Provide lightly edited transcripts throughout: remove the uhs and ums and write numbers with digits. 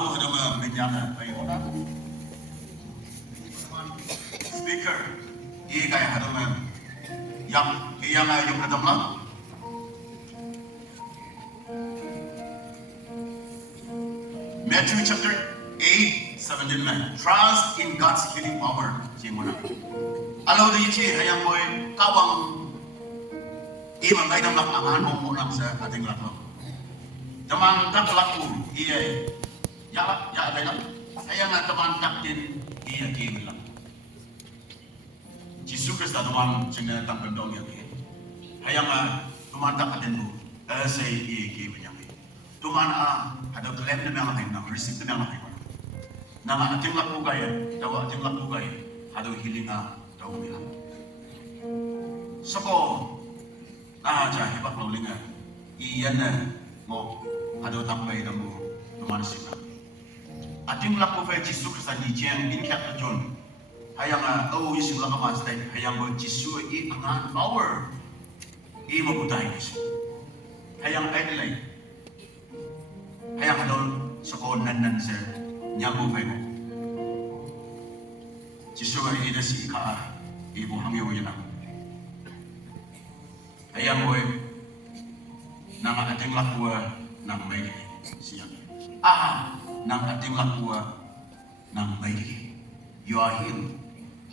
Bago ada menyala kayak orang speaker, iya kayak ada yang ayo kadang lang. Matthew chapter 8:17. Trust in God's healing power. Cimona. Alo di ci hayang boy kawang iman bay dam lak angan mo lang sa ating laklo. Damang tak laku iya ya bay lang. Hayang na damang tak din iya ki lang. Jesus Kristus damang cina tak bendong ya ki. Hayang na damang tak atin mo say iya ki banyang. Tuman ada klaim na mga hayang receipt na mga hayang. Nang ating laku gaya, daw ating laku gaya, ada healing daw bilang. Soko aja hebat lolinga. Iyan na mo ada tambay na mo tumansik na. Ating laku fay Jesus Kristus ni Jeng in chapter John. Hayang isim lang kamas tayo. Hayang mo Jesus angan power. Mabutay kasi. Hayang ay hayang adol soko nan sir. Nyamu fay mo. Jesus ay ida si ka ibu hangyo yan. Hayang boy nang ating lakwa ng may siya. Nang ating lakwa ng may you are healed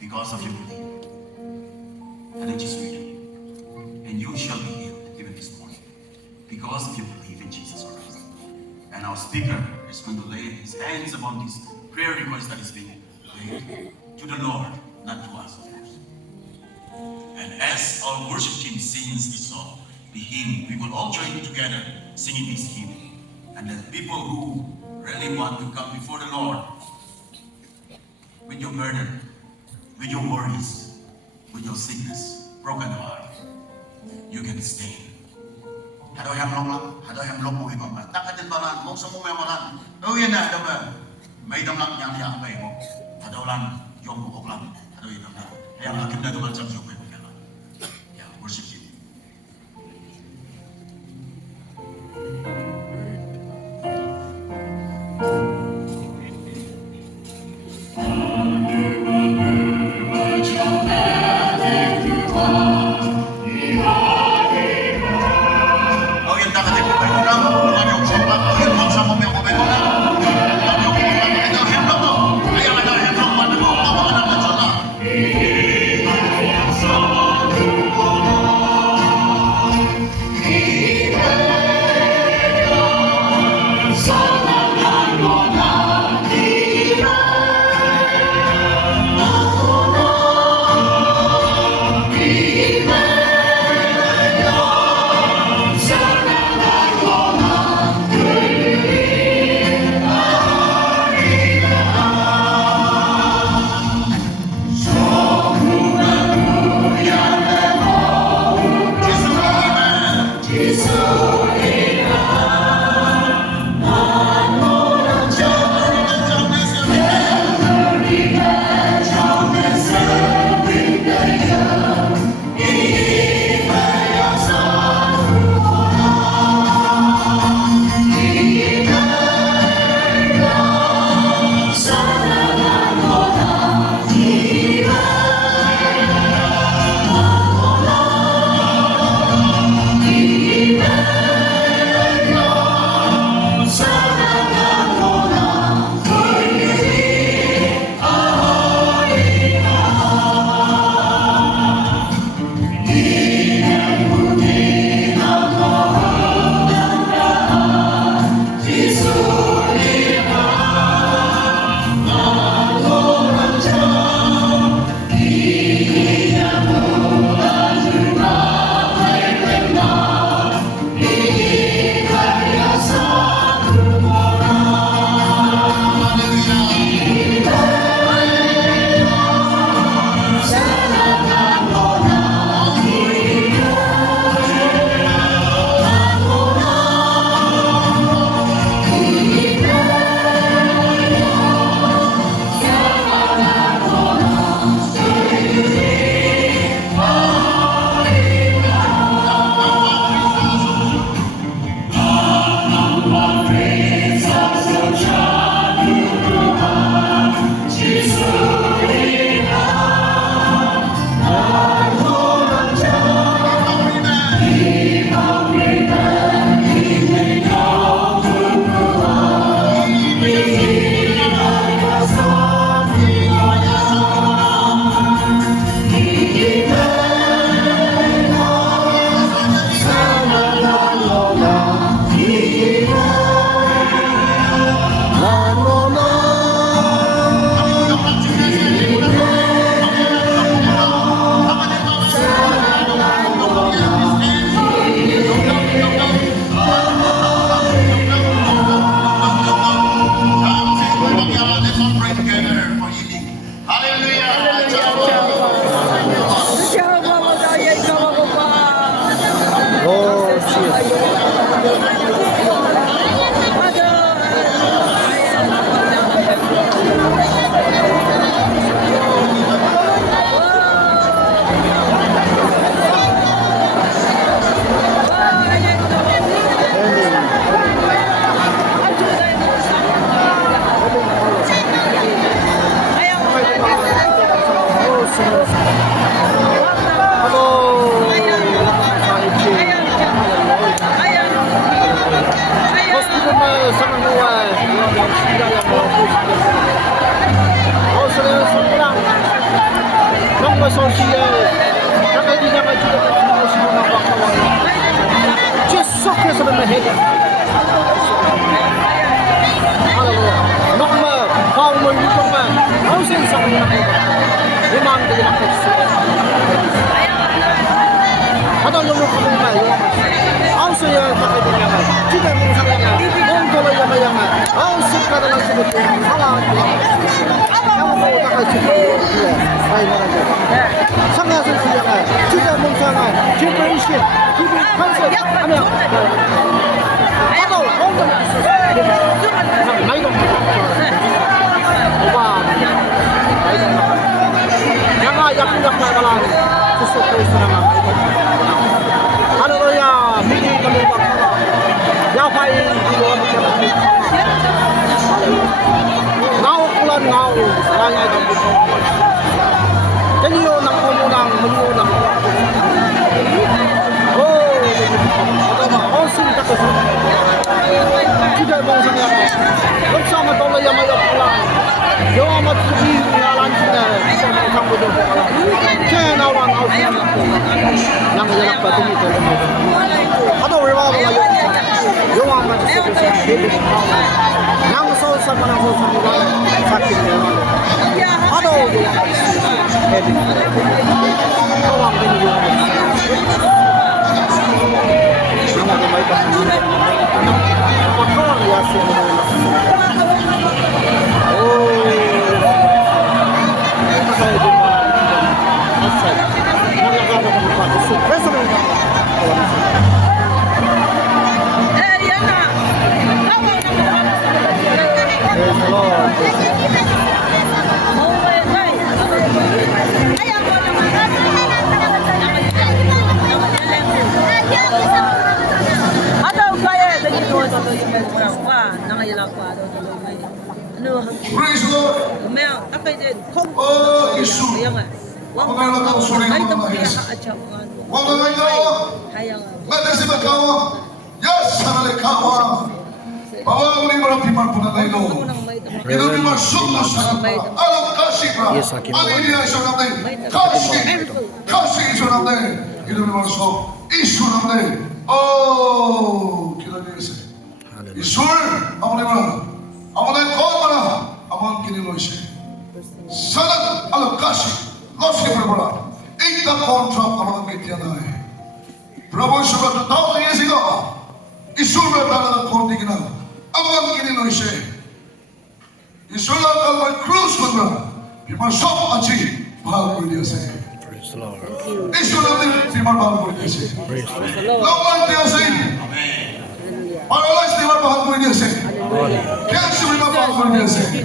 because of your belief. Ating Jesus yun. And you shall be healed even this morning because of your belief in Jesus Christ. And our speaker is going to lay his hands upon this prayer request that is being laid to the Lord, not to us, of course. And as our worship team sings this song, the hymn, we will all join together singing this hymn. And the people who really want to come before the Lord with your burden, with your worries, with your sickness, broken heart, you can stay. Hado hem long mo ibang ba? Takatin balan, mong sa mong mayaman. Yan na, hado ba? May damlang niyang niyang bay mo. Hado lang, yung bukok lang. Hado yun lang. Hayang akim na duman sa yung bay mo. Yeah, worship you. Yes.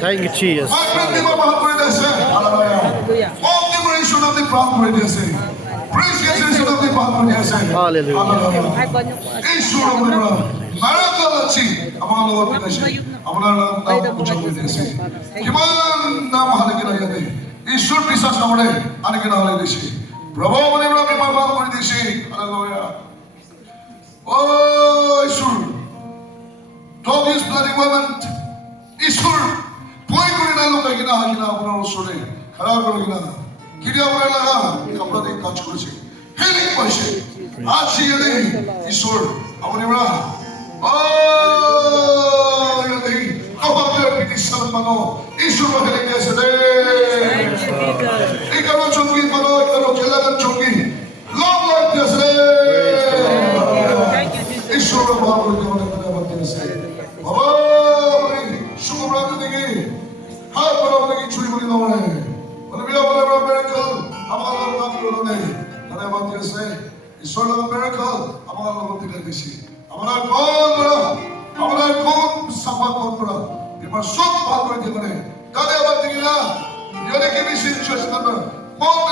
Thank you, Jesus. Yoni ki mission church number. Mom,